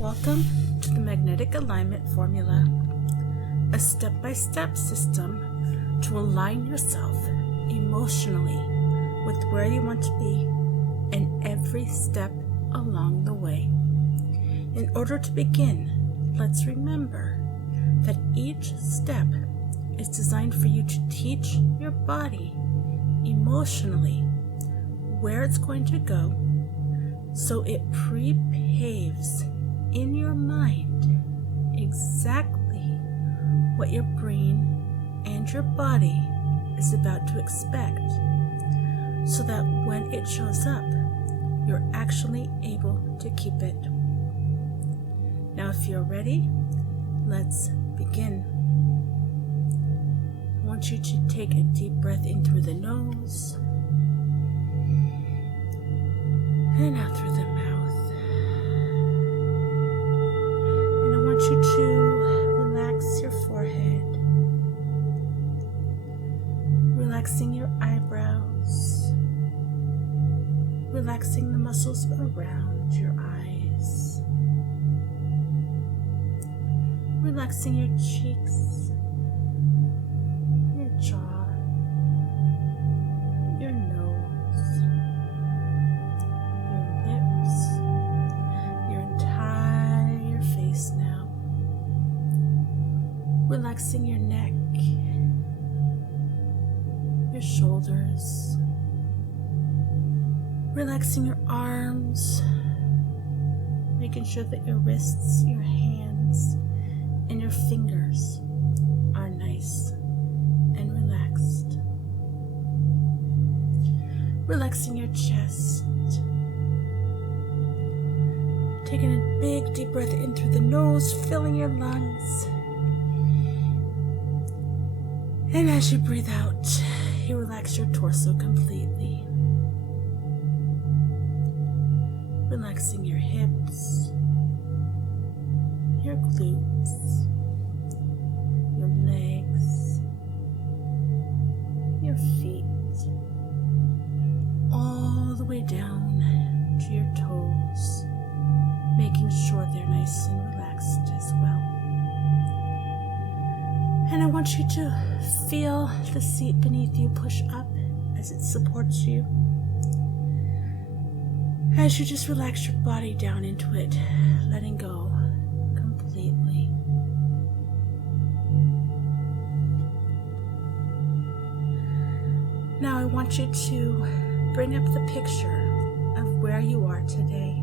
Welcome to the Magnetic Alignment Formula, a step-by-step system to align yourself emotionally with where you want to be and every step along the way. In order to begin, let's remember that each step is designed for you to teach your body emotionally where it's going to go, so it pre-paves in your mind exactly what your brain and your body is about to expect, so that when it shows up, you're actually able to keep it. Now, if you're ready, let's begin. I want you to take a deep breath in through the nose and out through the mouth. And I want you to relax your forehead, relaxing your eyebrows, relaxing the muscles around your eyes, relaxing your cheeks, your jaw, your nose, your lips, your entire face now. Relaxing your neck, your shoulders, relaxing your arms, making sure that your wrists, your hands, and your fingers are nice and relaxed. Relaxing your chest. Taking a big deep breath in through the nose, filling your lungs. And as you breathe out, you relax your torso completely. Relaxing your hips, your glutes, your legs, your feet, all the way down to your toes, making sure they're nice and relaxed as well. And I want you to feel the seat beneath you push up as it supports you. As you just relax your body down into it, letting go completely. Now I want you to bring up the picture of where you are today,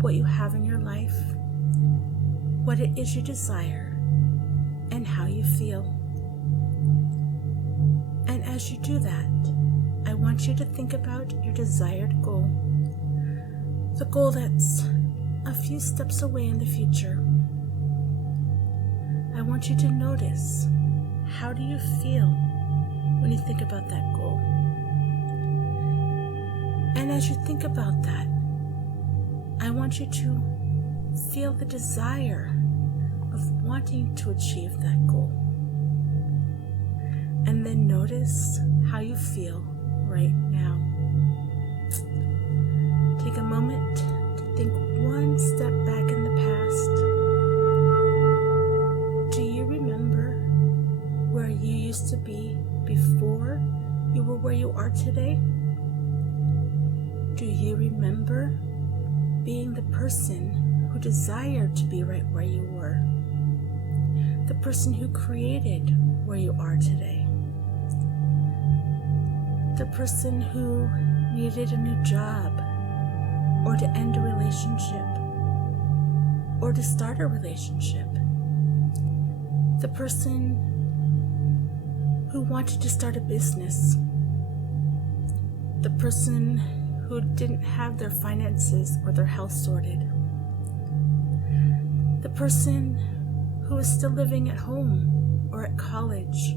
what you have in your life, what it is you desire, and how you feel. And as you do that, I want you to think about your desired goal, the goal that's a few steps away in the future. I want you to notice, how do you feel when you think about that goal? And as you think about that, I want you to feel the desire of wanting to achieve that goal. And then notice how you feel right now. Take a moment to think one step back in the past. Do you remember where you used to be before you were where you are today? Do you remember being the person who desired to be right where you were? The person who created where you are today? The person who needed a new job, or to end a relationship, or to start a relationship? The person who wanted to start a business? The person who didn't have their finances or their health sorted? The person who is still living at home or at college,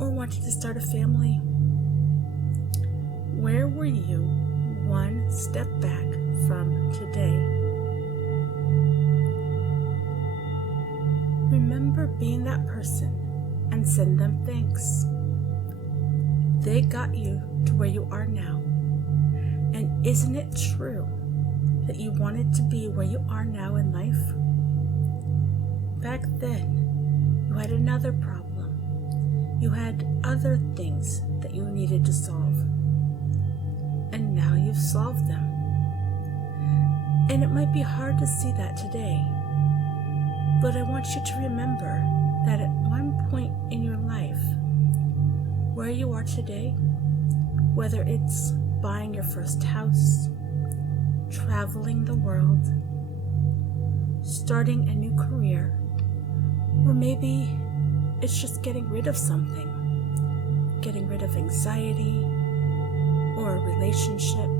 or wanted to start a family? Where were you one step back from today? Remember being that person and send them thanks. They got you to where you are now. And isn't it true that you wanted to be where you are now in life? Back then, you had another problem. You had other things that you needed to solve. And now you've solved them. And it might be hard to see that today. But I want you to remember that at one point in your life, where you are today, whether it's buying your first house, traveling the world, starting a new career, or maybe it's just getting rid of something, getting rid of anxiety, or a relationship,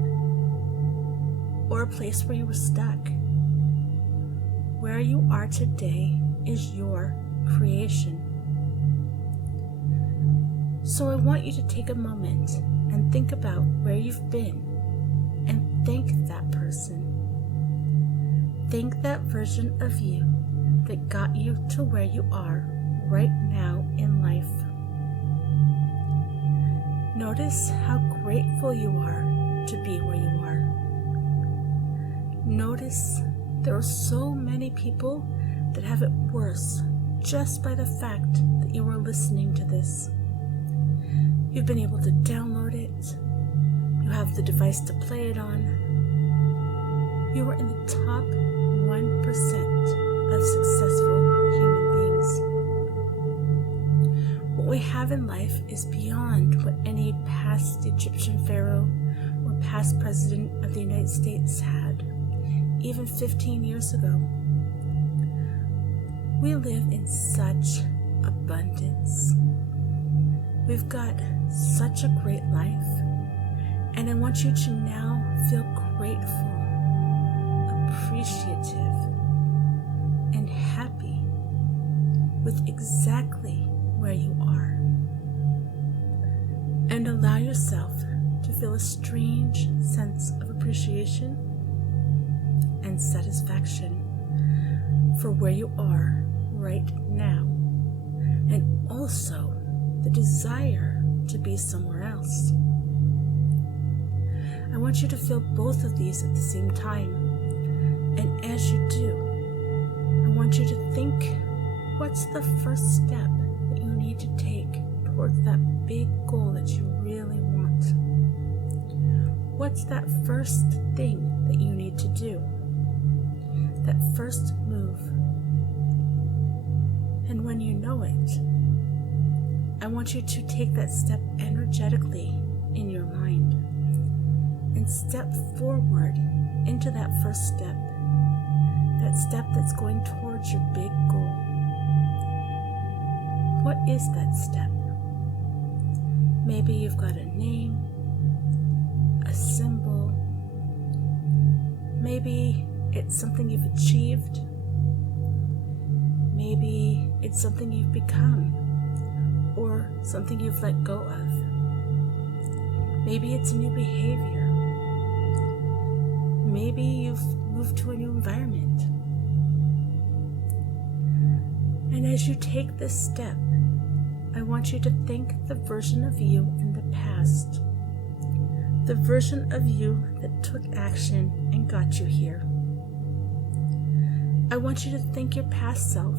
or a place where you were stuck. Where you are today is your creation. So I want you to take a moment and think about where you've been and thank that person. Thank that version of you that got you to where you are right now in life. Notice how grateful you are to be where you are. Notice there are so many people that have it worse just by the fact that you are listening to this. You've been able to download it. You have the device to play it on. You are in the top 1% of successful human beings. What we have in life is beyond what any past Egyptian pharaoh or past president of the United States had, even 15 years ago. We live in such abundance. We've got such a great life, and I want you to now feel grateful, appreciative, and happy with exactly where you are. And allow yourself to feel a strange sense of appreciation and satisfaction for where you are right now, and also the desire to be somewhere else. I want you to feel both of these at the same time, and as you do, I want you to think, what's the first step that you need to take towards that big goal that you really want? What's that first thing that you need to do? That first move. And when you know it, I want you to take that step energetically in your mind and step forward into that first step, that step that's going towards your big goal. What is that step? Maybe you've got a name, a symbol, maybe it's something you've achieved, maybe it's something you've become, or something you've let go of. Maybe it's a new behavior. Maybe you've moved to a new environment. And as you take this step, I want you to think the version of you in the past, the version of you that took action and got you here. I want you to think your past self,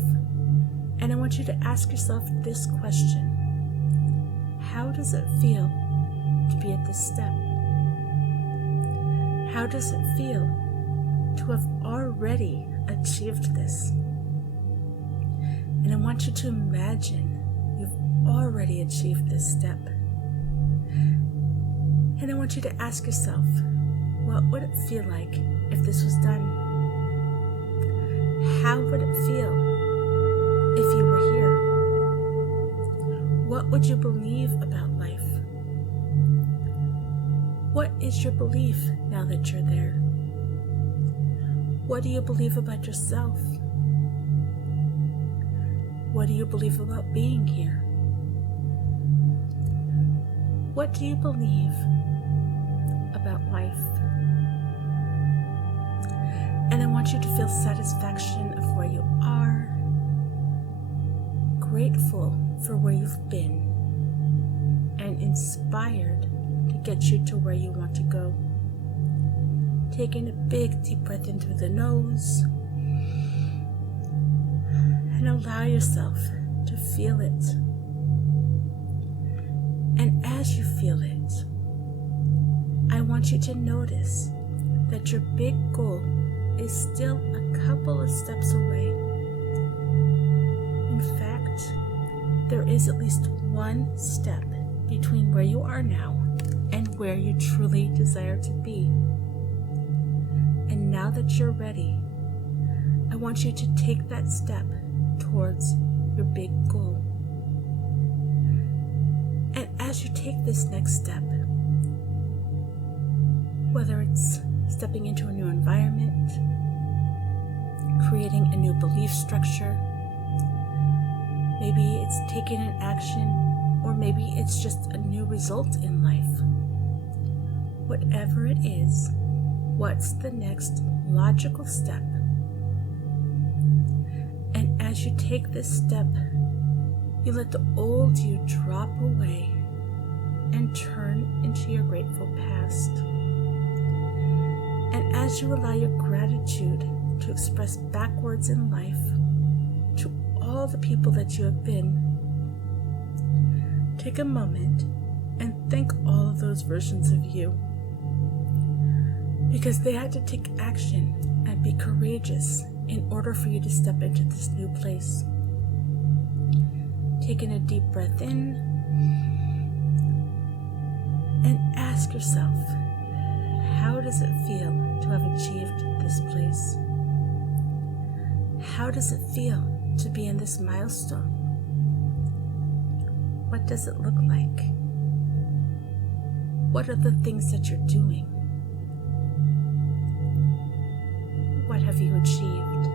and I want you to ask yourself this question: how does it feel to be at this step? How does it feel to have already achieved this? And I want you to imagine you've already achieved this step. And I want you to ask yourself, what would it feel like if this was done? How would it feel if you were here? What would you believe about life? What is your belief now that you're there? What do you believe about yourself? What do you believe about being here? What do you believe about life? And I want you to feel satisfaction of where you are, grateful for where you've been, and inspired to get you to where you want to go. Taking a big deep breath in through the nose. And allow yourself to feel it. And as you feel it, I want you to notice that your big goal is still a couple of steps away. In fact, there is at least one step between where you are now and where you truly desire to be. And now that you're ready, I want you to take that step towards your big goal. And as you take this next step, whether it's stepping into a new environment, creating a new belief structure, maybe it's taking an action, or maybe it's just a new result in life. Whatever it is, what's the next logical step? And as you take this step, you let the old you drop away and turn into your grateful past. And as you allow your gratitude to express backwards in life to all the people that you have been, take a moment and thank all of those versions of you, because they had to take action and be courageous in order for you to step into this new place. Taking a deep breath in and ask yourself, how does it feel to have achieved this place? How does it feel to be in this milestone? What does it look like? What are the things that you're doing? What have you achieved?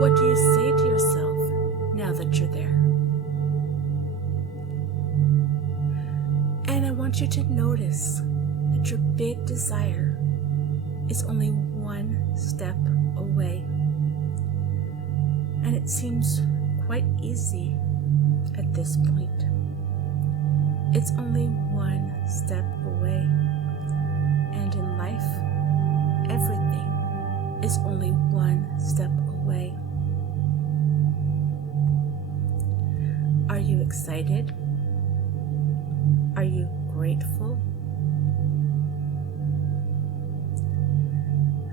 What do you say to yourself now that you're there? And I want you to notice that your big desire is only one step away. And it seems quite easy at this point. It's only one step away. And in life, everything is only one step away. Are you excited? Are you grateful?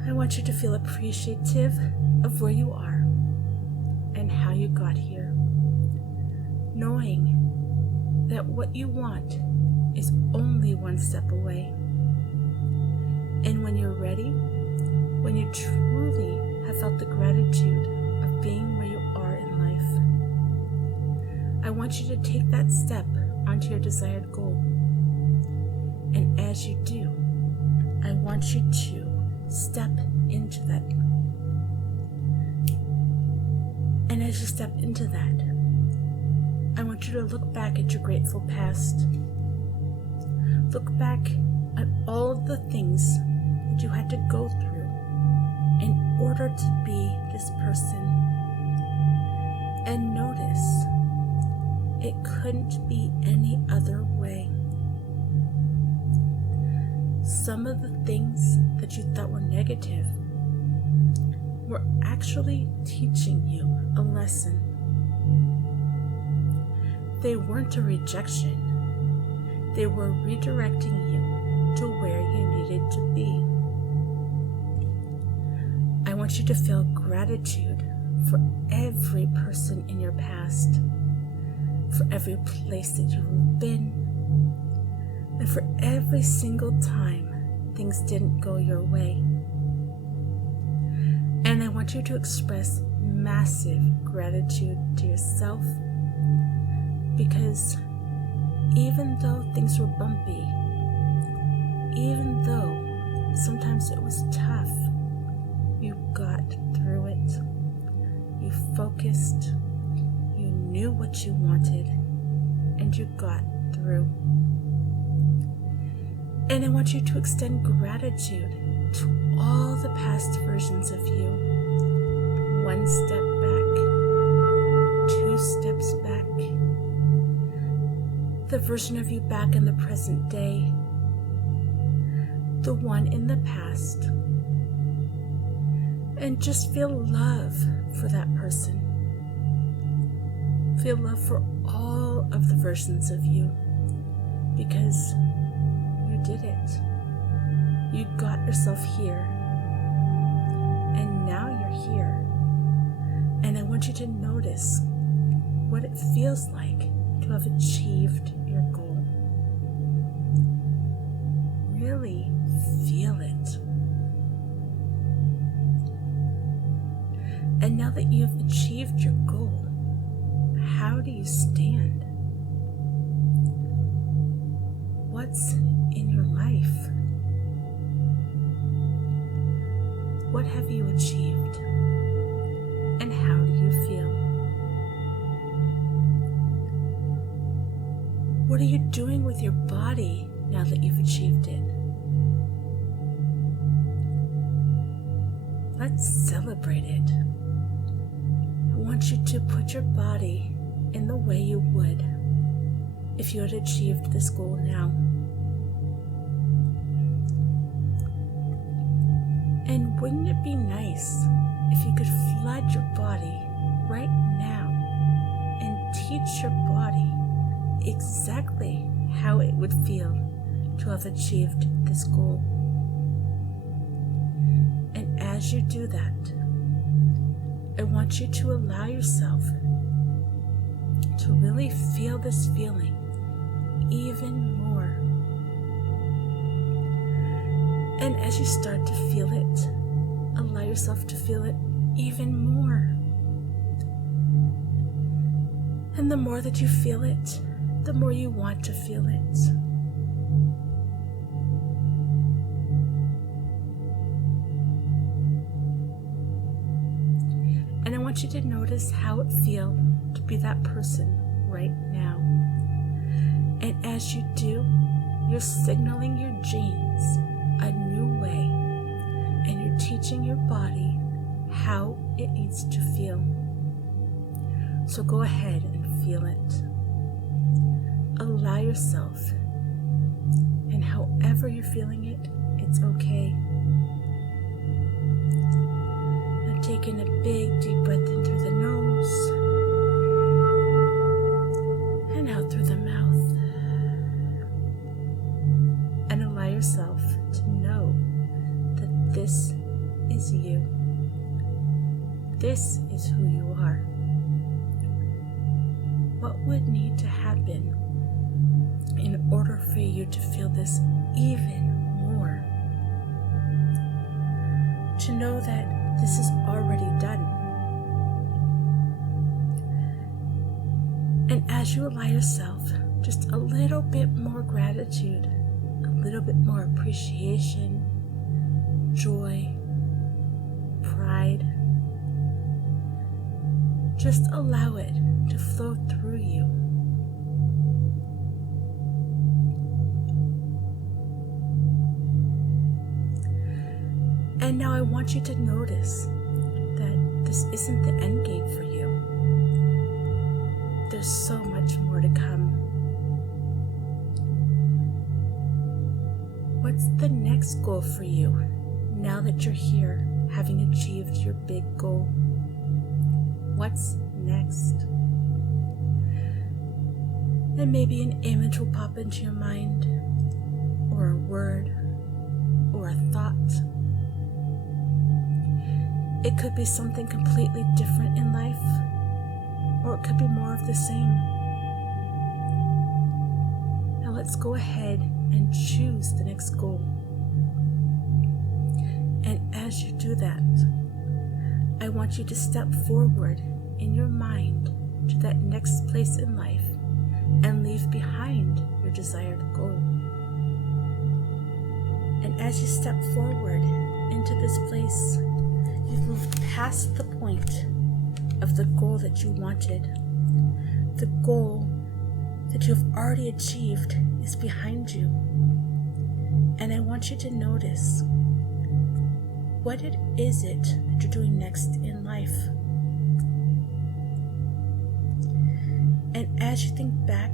I want you to feel appreciative of where you are and how you got here, knowing that what you want is only one step away. And when you're ready, when you truly have felt the gratitude of being where you are in life, I want you to take that step onto your desired goal. And as you do, I want you to step into that. And as you step into that, I want you to look back at your grateful past. Look back at all of the things that you had to go through in order to be this person. And notice, it couldn't be any other way. Some of the things that you thought were negative were actually teaching you a lesson. They weren't a rejection. They were redirecting you to where you needed to be. I want you to feel gratitude for every person in your past, for every place that you've been, and for every single time things didn't go your way. And I want you to express massive gratitude to yourself, because even though things were bumpy, even though sometimes it was tough, you got through it. You focused, you knew what you wanted, and you got through. And I want you to extend gratitude to all the past versions of you. One step back, 2 steps back. The version of you back in the present day, the one in the past, and just feel love for that person. Feel love for all of the versions of you, because you did it. You got yourself here, and now you're here. And I want you to notice what it feels like to have achieved your goal. Really feel it. And now that you've achieved your goal, how do you stand? What's in your life? What have you achieved? And how do you feel? What are you doing with your body now that you've achieved it? Let's celebrate it. I want you to put your body in the way you would if you had achieved this goal now. And wouldn't it be nice if you could flood your body right now and teach your body exactly how it would feel to have achieved this goal? And as you do that, I want you to allow yourself to really feel this feeling even more. And as you start to feel it, allow yourself to feel it even more. And the more that you feel it, the more you want to feel it. And I want you to notice how it feels to be that person right now. And as you do, you're signaling your genes a new way, and you're teaching your body how it needs to feel. So go ahead and feel it. Allow yourself, and however you're feeling it, it's okay. Now take in a big deep breath in through the nose and out through the mouth. And allow yourself to know that this is you. This is who you are. What would need to happen in order for you to feel this even more? To know that this is already done. And as you allow yourself just a little bit more gratitude, a little bit more appreciation, joy, pride, just allow it to flow through you. And now I want you to notice that this isn't the end game for you. There's so much more to come. What's the next goal for you now that you're here, having achieved your big goal? What's next? And maybe an image will pop into your mind, or a word, or a thought. It could be something completely different in life, or it could be more of the same. Now let's go ahead and choose the next goal. And as you do that, I want you to step forward in your mind to that next place in life and leave behind your desired goal. And as you step forward into this place, you've moved past the point of the goal that you wanted. The goal that you have already achieved is behind you. And I want you to notice, what is it that you're doing next in life? And as you think back,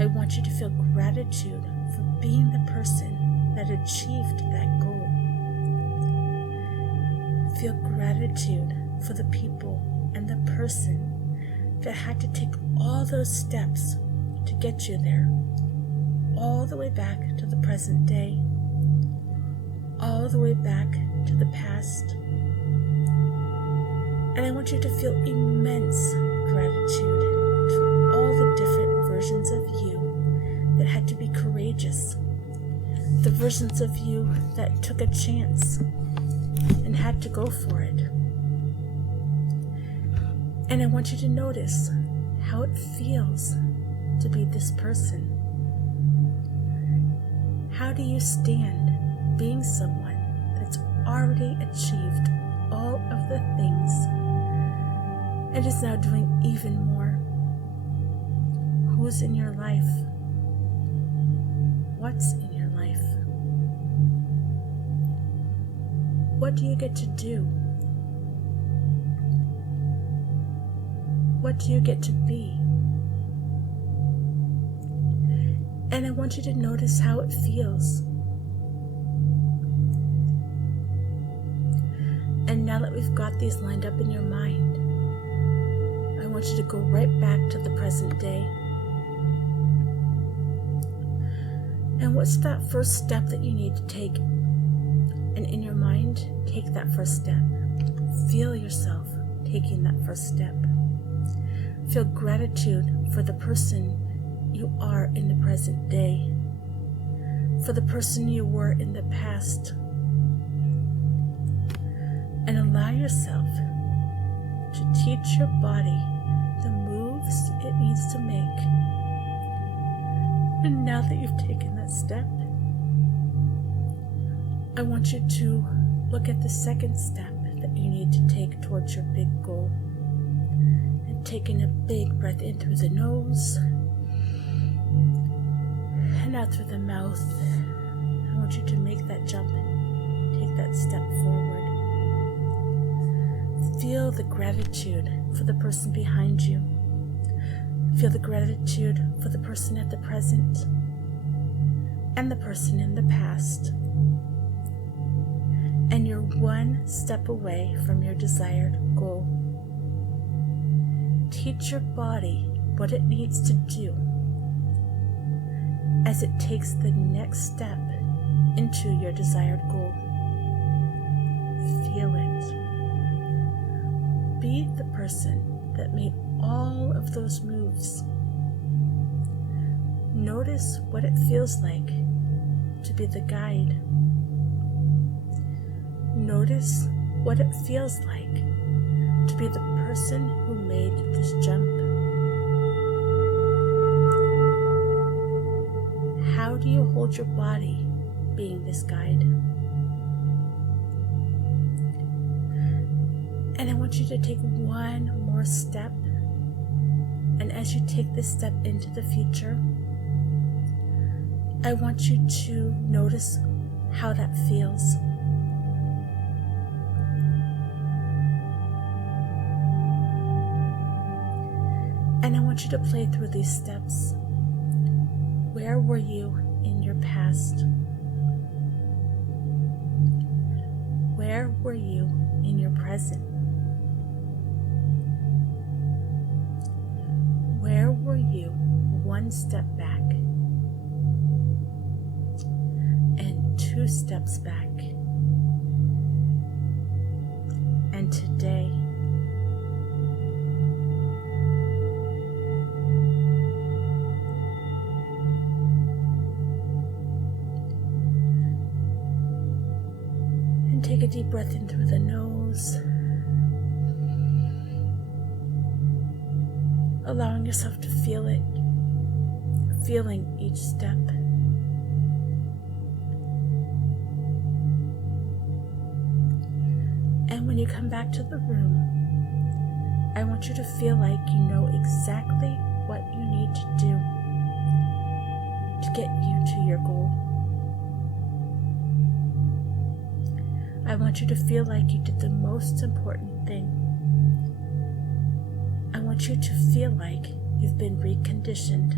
I want you to feel gratitude for being the person that achieved that goal. Feel gratitude for the people and the person that had to take all those steps to get you there, all the way back to the present day, all the way back to the past. And I want you to feel immense gratitude to all the different versions of you that had to be courageous, the versions of you that took a chance and had to go for it. And I want you to notice how it feels to be this person. How do you stand being someone that's already achieved all of the things and is now doing even more? Who's in your life? What's in your life? What do you get to do? What do you get to be? And I want you to notice how it feels. And now that we've got these lined up in your mind, I want you to go right back to the present day. And what's that first step that you need to take? And in your mind, take that first step. Feel yourself taking that first step. Feel gratitude for the person you are in the present day, for the person you were in the past, and allow yourself to teach your body the moves it needs to make. And now that you've taken that step, I want you to look at the second step that you need to take towards your big goal. And taking a big breath in through the nose and out through the mouth. I want you to make that jump, take that step forward. Feel the gratitude for the person behind you. Feel the gratitude for the person at the present and the person in the past. And you're one step away from your desired goal. Teach your body what it needs to do as it takes the next step into your desired goal. Feel it. Be the person that made all of those moves. Notice what it feels like to be the guide. Notice what it feels like to be the person who made this jump. How do you hold your body being this guide? And I want you to take one more step. And as you take this step into the future, I want you to notice how that feels. And I want you to play through these steps. Where were you in your past? Where were you in your present? Where were you one step back? And two steps back? And today? Take a deep breath in through the nose, allowing yourself to feel it, feeling each step. And when you come back to the room, I want you to feel like you know exactly what you need to do to get you to your goal. I want you to feel like you did the most important thing. I want you to feel like you've been reconditioned.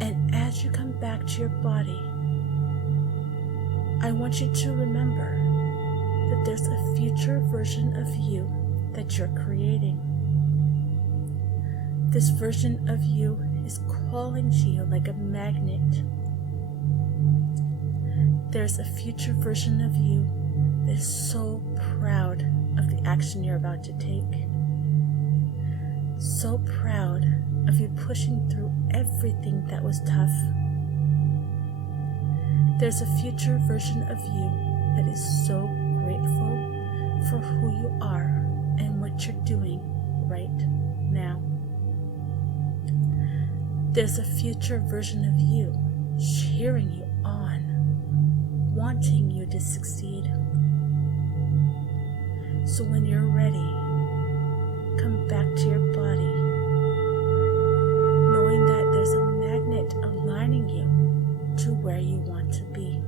And as you come back to your body, I want you to remember that there's a future version of you that you're creating. This version of you is calling to you like a magnet. There's a future version of you that is so proud of the action you're about to take. So proud of you pushing through everything that was tough. There's a future version of you that is so grateful for who you are and what you're doing right now. There's a future version of you cheering you on, wanting you to succeed. So when you're ready, come back to your body, knowing that there's a magnet aligning you to where you want to be.